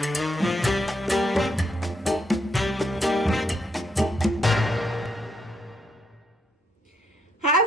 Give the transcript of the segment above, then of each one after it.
Hi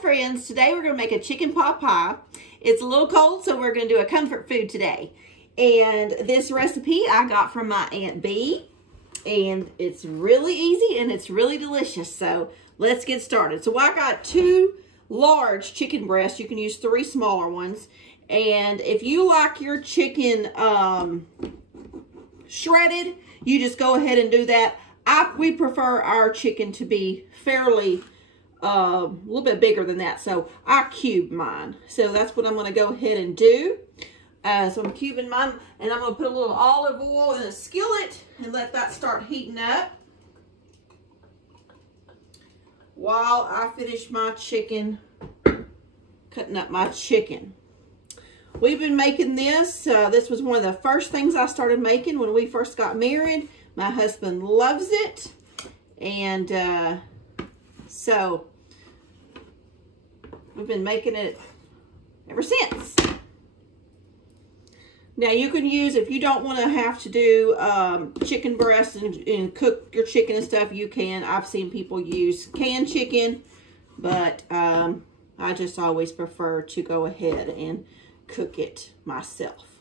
friends, today we're going to make a chicken pot pie. It's a little cold, so we're going to do a comfort food today. And this recipe I got from my Aunt Bee. And it's really easy and it's really delicious. So let's get started. So I got 2 large chicken breasts. You can use 3 smaller ones. And if you like your chicken shredded, you just go ahead and do that. We prefer our chicken to be fairly a little bit bigger than that, so I cubed mine. So that's what I'm going to go ahead and do. So I'm cubing mine, and I'm going to put a little olive oil in a skillet and let that start heating up while I finish my chicken, cutting up my chicken. We've been making this. This was one of the first things I started making when we first got married. My husband loves it, and so we've been making it ever since. Now you can use, if you don't want to have to do chicken breast and cook your chicken and stuff, you can. I've seen people use canned chicken, but I just always prefer to go ahead and cook it myself.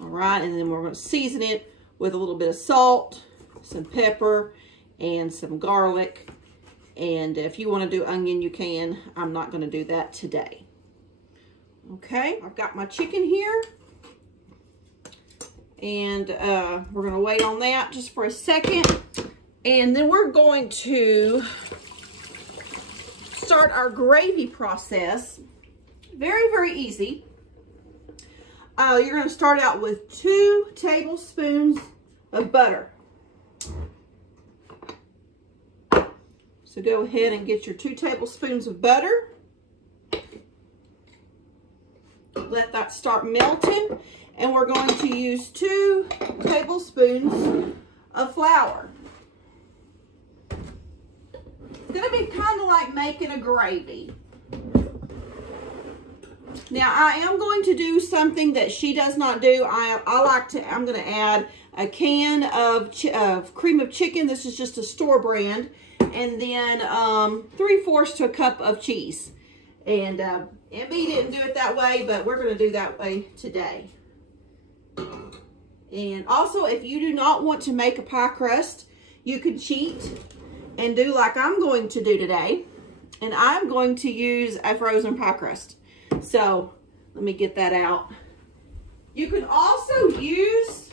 All right, and then we're going to season it with a little bit of salt, some pepper, and some garlic. And if you want to do onion, you can. I'm not going to do that today. Okay, I've got my chicken here. And we're going to wait on that just for a second. And then we're going to start our gravy process. Very, very easy. You're going to start out with 2 tablespoons of butter. So go ahead and get your 2 tablespoons of butter. Let that start melting. And we're going to use 2 tablespoons of flour. It's going to be kind of like making a gravy. Now I am going to do something that she does not do. I'm going to add a can of cream of chicken. This is just a store brand. And then 3/4 to a cup of cheese. And Aunt Bee didn't do it that way, but we're going to do that way today. And also, if you do not want to make a pie crust, you can cheat and do like I'm going to do today. And I'm going to use a frozen pie crust. So let me get that out. You can also use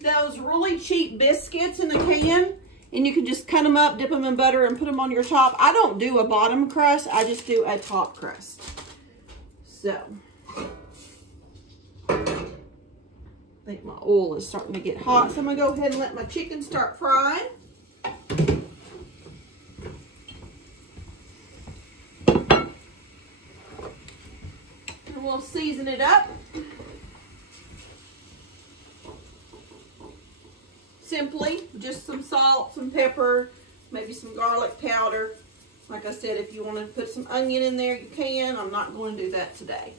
those really cheap biscuits in the can. And you can just cut them up, dip them in butter, and put them on your top. I don't do a bottom crust. I just do a top crust. So, I think my oil is starting to get hot. So I'm going to go ahead and let my chicken start frying. And we'll season it up. Simply, just some salt, some pepper, maybe some garlic powder. Like I said, if you want to put some onion in there, you can. I'm not going to do that today.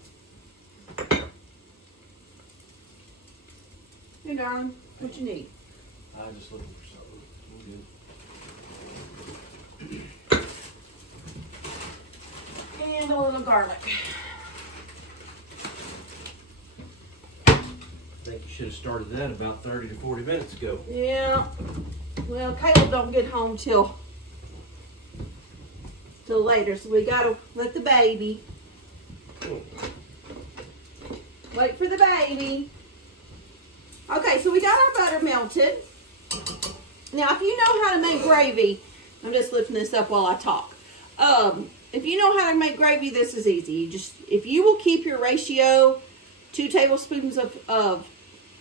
Hey, darling, what you need? I'm just looking for something. And a little garlic. I think you should have started that about 30 to 40 minutes ago. Yeah. Well, Caleb don't get home till later, so we gotta let the baby. Wait for the baby. Okay, so we got our butter melted. Now, if you know how to make gravy, I'm just lifting this up while I talk. If you know how to make gravy, this is easy. If you will keep your ratio, 2 tablespoons of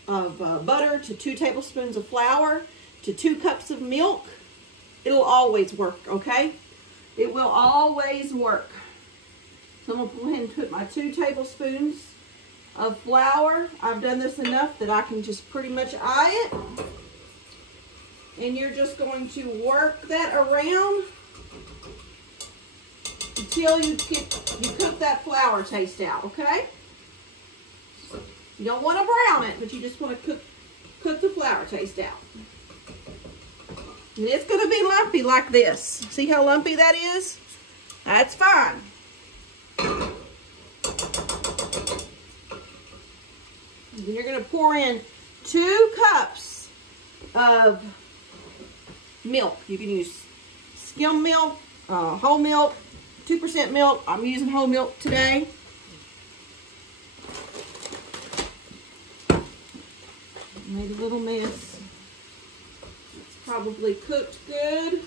butter to 2 tablespoons of flour to 2 cups of milk, it'll always work, okay? It will always work. So I'm going to go ahead and put my 2 tablespoons of flour. I've done this enough that I can just pretty much eye it. And you're just going to work that around until you cook that flour taste out, okay? You don't want to brown it, but you just want to cook the flour taste out. And it's going to be lumpy like this. See how lumpy that is? That's fine. And then you're going to pour in 2 cups of milk. You can use skim milk, whole milk, 2% milk. I'm using whole milk today. Made a little mess. It's probably cooked good.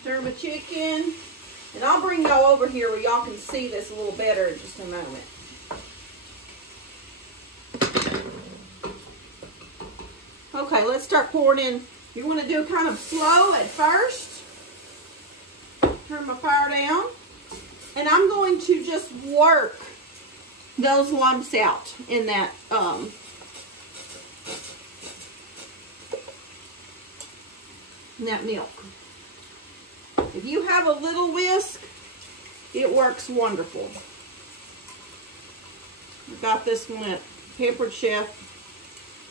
Stir my chicken. And I'll bring y'all over here where y'all can see this a little better in just a moment. Okay, let's start pouring in. You want to do kind of slow at first. Turn my fire down. And I'm going to just work those lumps out in that milk. If you have a little whisk, it works wonderful. I got this one at Pampered Chef.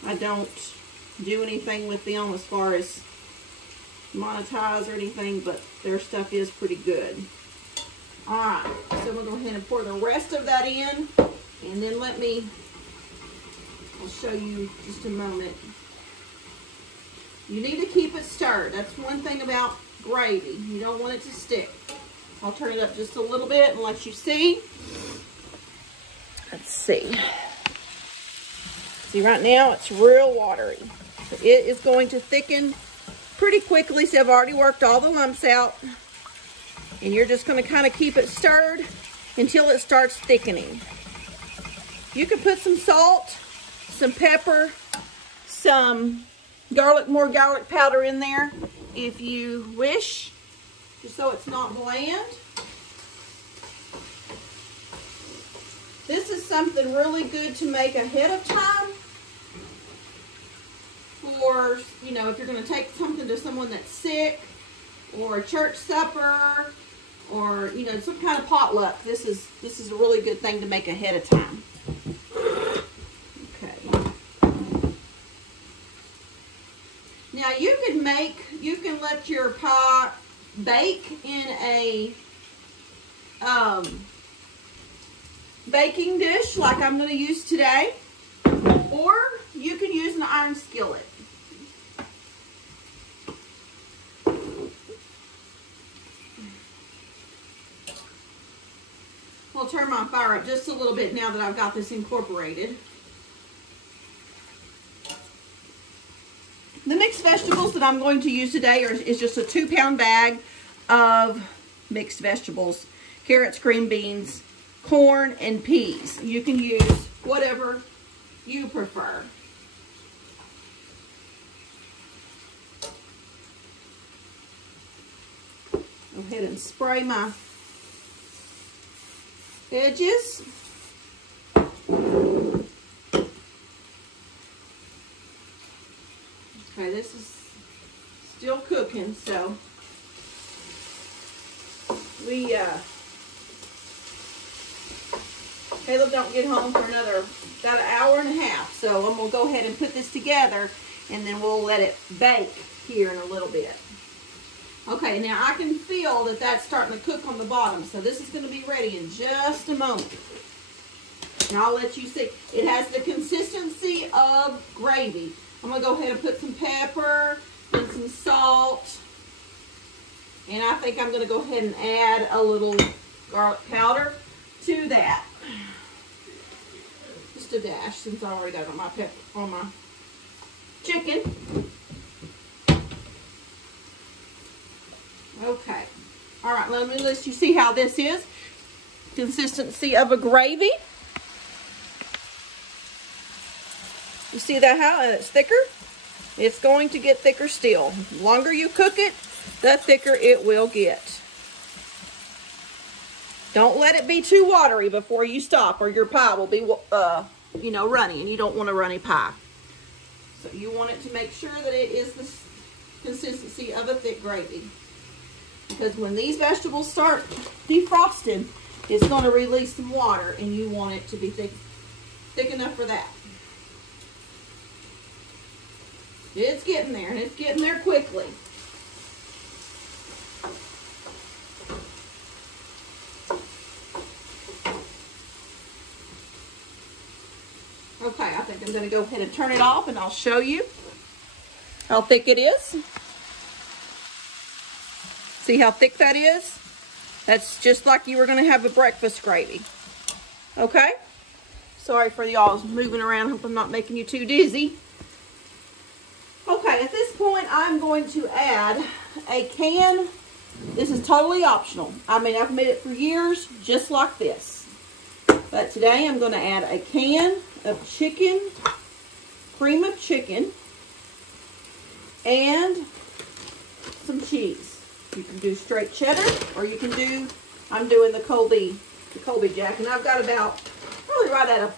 I don't do anything with them as far as monetize or anything, but their stuff is pretty good. Alright, so I'm going to go ahead and pour the rest of that in, and then I'll show you just a moment. You need to keep it stirred. That's one thing about gravy. You don't want it to stick. I'll turn it up just a little bit and let you see. Let's see. See, right now it's real watery. So it is going to thicken pretty quickly. So I've already worked all the lumps out. And you're just going to kind of keep it stirred until it starts thickening. You can put some salt, some pepper, some more garlic powder in there if you wish, just so it's not bland. This is something really good to make ahead of time for, you know, if you're going to take something to someone that's sick, or a church supper, or, you know, some kind of potluck. This is a really good thing to make ahead of time. Okay. Now you can let your pie bake in a baking dish like I'm going to use today, or you can use an iron skillet. I'll turn my fire up just a little bit now that I've got this incorporated. The mixed vegetables that I'm going to use today is just a 2-pound bag of mixed vegetables. Carrots, green beans, corn, and peas. You can use whatever you prefer. Go ahead and spray my edges. Okay, this is still cooking, so Caleb don't get home for about an hour and a half, so I'm gonna go ahead and put this together, and then we'll let it bake here in a little bit. Okay, now I can feel that that's starting to cook on the bottom, so this is going to be ready in just a moment. Now I'll let you see. It has the consistency of gravy. I'm going to go ahead and put some pepper and some salt. And I think I'm going to go ahead and add a little garlic powder to that. Just a dash, since I already got my pepper on my chicken. Okay. All right, let me let you see how this is. Consistency of a gravy. You see that how it's thicker? It's going to get thicker still. The longer you cook it, the thicker it will get. Don't let it be too watery before you stop, or your pie will be, you know, runny, and you don't want a runny pie. So you want it to make sure that it is the consistency of a thick gravy. because when these vegetables start defrosting, it's going to release some water, and you want it to be thick enough for that. It's getting there, and it's getting there quickly. Okay, I think I'm going to go ahead and turn it off, and I'll show you how thick it is. See how thick that is? That's just like you were going to have a breakfast gravy. Okay? Sorry for y'all moving around. Hope I'm not making you too dizzy. Okay, at this point, I'm going to add a can. This is totally optional. I mean, I've made it for years just like this. But today, I'm going to add a can of chicken, cream of chicken, and some cheese. You can do straight cheddar, or you can do, I'm doing the Colby Jack, and I've got about, probably right at a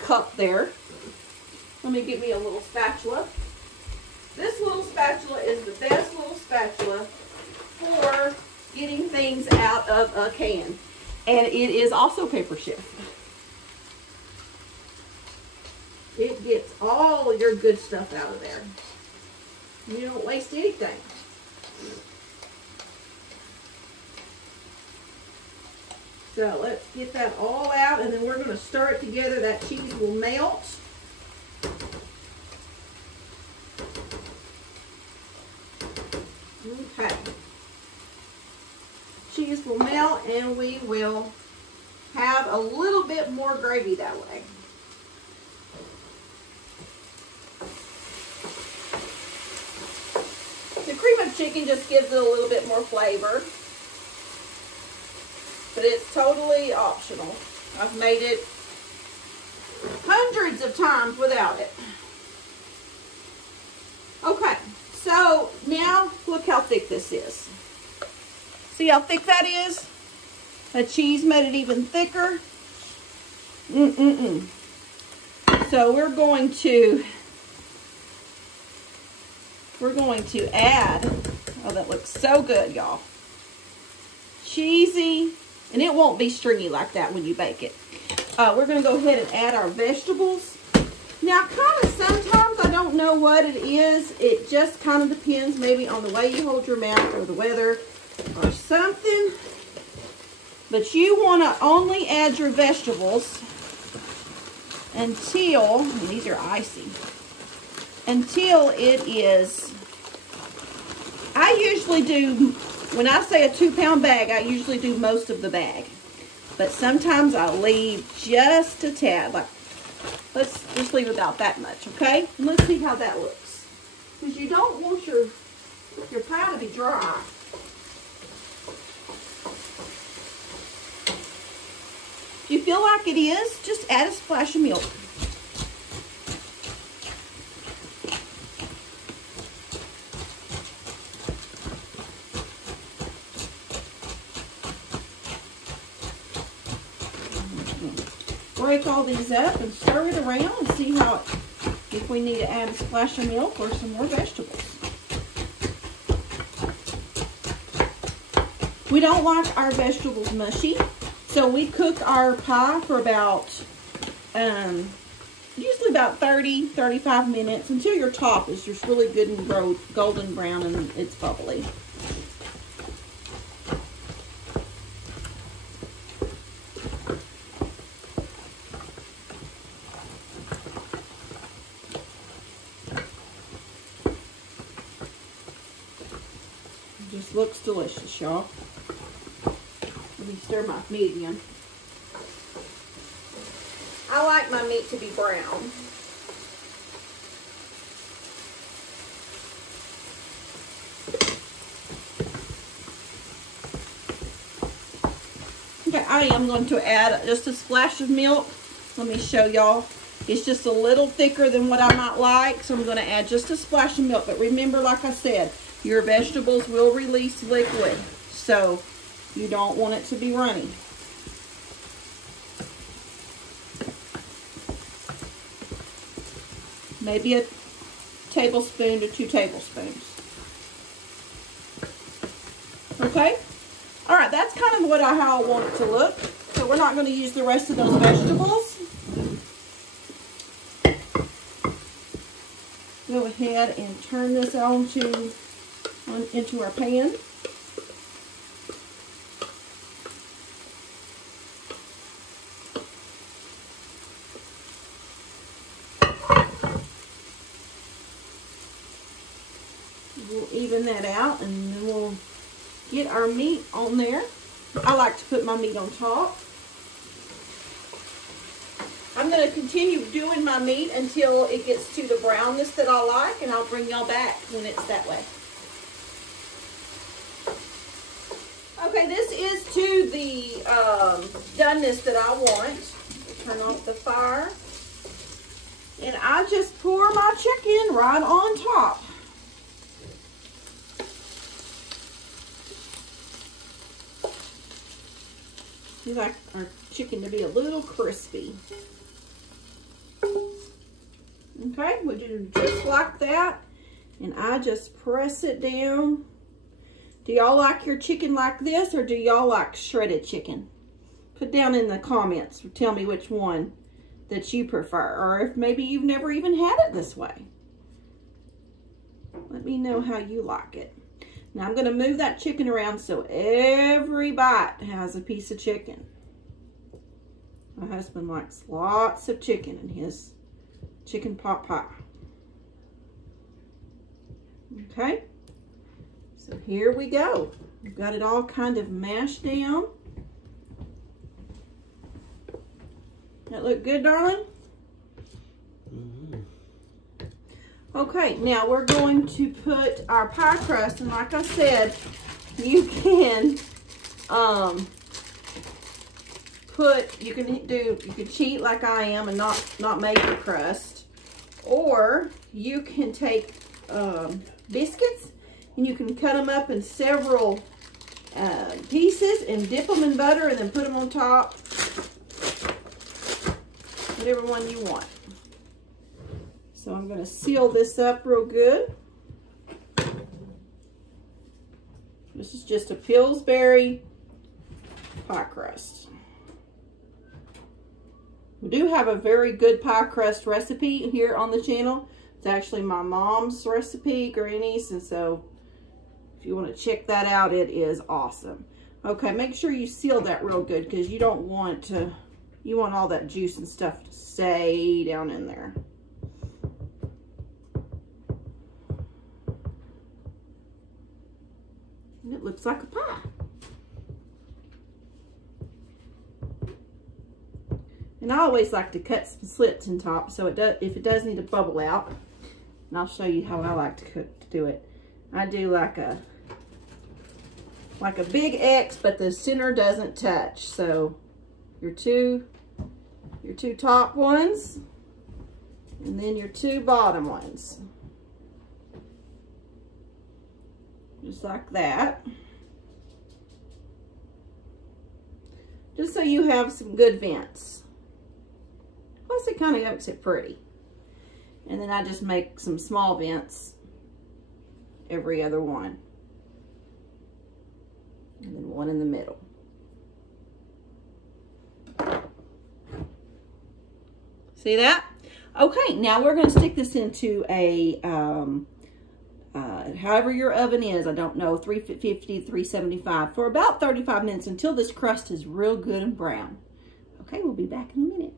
cup there. Let me get me a little spatula. This little spatula is the best little spatula for getting things out of a can. And it is also paper chef. It gets all your good stuff out of there. You don't waste anything. So let's get that all out, and then we're going to stir it together. That cheese will melt. Okay. Cheese will melt, and we will have a little bit more gravy that way. The cream of chicken just gives it a little bit more flavor, but it's totally optional. I've made it hundreds of times without it. Okay, so now look how thick this is. See how thick that is? The cheese made it even thicker. So we're going to add, oh, that looks so good, y'all. Cheesy, and it won't be stringy like that when you bake it. We're going to go ahead and add our vegetables. Now, kind of sometimes, I don't know what it is. It just kind of depends maybe on the way you hold your mouth or the weather or something. But you want to only add your vegetables until, and these are icy, until it is, I usually do, when I say a 2-pound bag, I usually do most of the bag. But sometimes I'll leave just a tad, like, let's just leave about that much, okay? And let's see how that looks. Because you don't want your pie to be dry. If you feel like it is, just add a splash of milk. Break all these up and stir it around and see how it, if we need to add a splash of milk or some more vegetables. We don't like our vegetables mushy, so we cook our pie for about, usually about 30-35 minutes until your top is just really good and golden brown and it's bubbly. Just looks delicious, y'all. Let me stir my meat again. I like my meat to be brown. Okay, I am going to add just a splash of milk. Let me show y'all. It's just a little thicker than what I might like, so I'm going to add just a splash of milk. But remember, like I said, your vegetables will release liquid, so you don't want it to be runny. Maybe a tablespoon to 2 tablespoons. Okay? All right, that's kind of how I want it to look. So we're not going to use the rest of those vegetables. Go ahead and turn this into our pan. We'll even that out, and then we'll get our meat on there. I like to put my meat on top. I'm going to continue doing my meat until it gets to the brownness that I like, and I'll bring y'all back when it's that way. Okay, this is to the doneness that I want. I'll turn off the fire. And I just pour my chicken right on top. We like our chicken to be a little crispy. Okay, we do just like that. And I just press it down. Do y'all like your chicken like this, or do y'all like shredded chicken? Put down in the comments, tell me which one that you prefer, or if maybe you've never even had it this way. Let me know how you like it. Now I'm going to move that chicken around so every bite has a piece of chicken. My husband likes lots of chicken in his chicken pot pie. Okay, so here we go. We've got it all kind of mashed down. That look good, darling? Okay, now we're going to put our pie crust, and like I said, you can you can cheat like I am and not make your crust, or you can take biscuits and you can cut them up in several pieces and dip them in butter and then put them on top. Whatever one you want. So I'm going to seal this up real good. This is just a Pillsbury pie crust. We do have a very good pie crust recipe here on the channel. It's actually my mom's recipe, Granny's, and so if you want to check that out, it is awesome. Okay, make sure you seal that real good because you don't want to, you want all that juice and stuff to stay down in there. And it looks like a pie. And I always like to cut some slits in top, so it does, if it does need to bubble out. And I'll show you how I like to do it. I do like a big X, but the center doesn't touch. So your two top ones, and then your two bottom ones. Just like that. Just so you have some good vents. Plus it kind of makes it pretty. And then I just make some small vents every other one. And then one in the middle. See that? Okay, now we're going to stick this into a, however your oven is, I don't know, 350, 375, for about 35 minutes until this crust is real good and brown. Okay, we'll be back in a minute.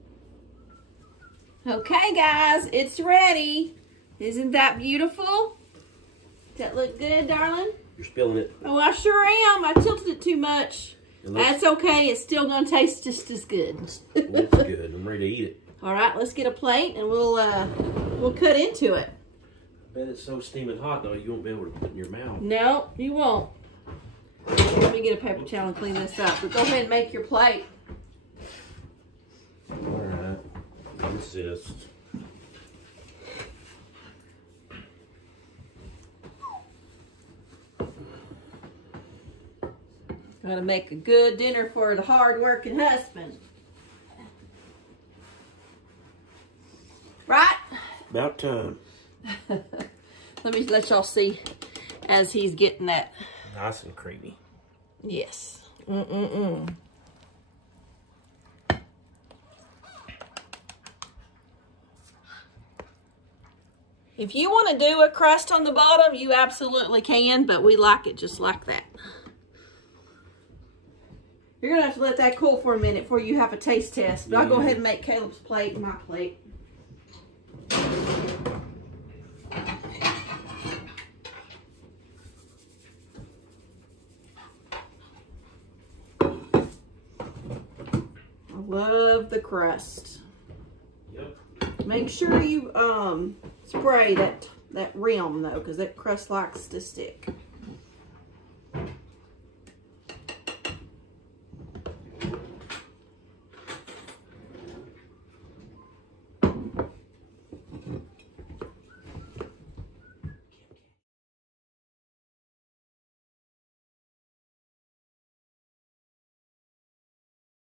Okay, guys, it's ready. Isn't that beautiful? Does that look good, darling? You're spilling it. Oh, I sure am. I tilted it too much. That's okay. It's still going to taste just as good. It looks good. I'm ready to eat it. All right, let's get a plate and we'll cut into it. I bet it's so steaming hot, though, you won't be able to put it in your mouth. No, you won't. Let me get a paper towel and clean this up. But go ahead and make your plate. All right. Insist. Got to make a good dinner for the hard-working husband. Right? About time. Let me let y'all see as he's getting that. Nice and creamy. Yes. If you want to do a crust on the bottom, you absolutely can, but we like it just like that. You're going to have to let that cool for a minute before you have a taste test. But I'll go ahead and make Caleb's plate and my plate. I love the crust. Yep. Make sure you spray that rim though, because that crust likes to stick.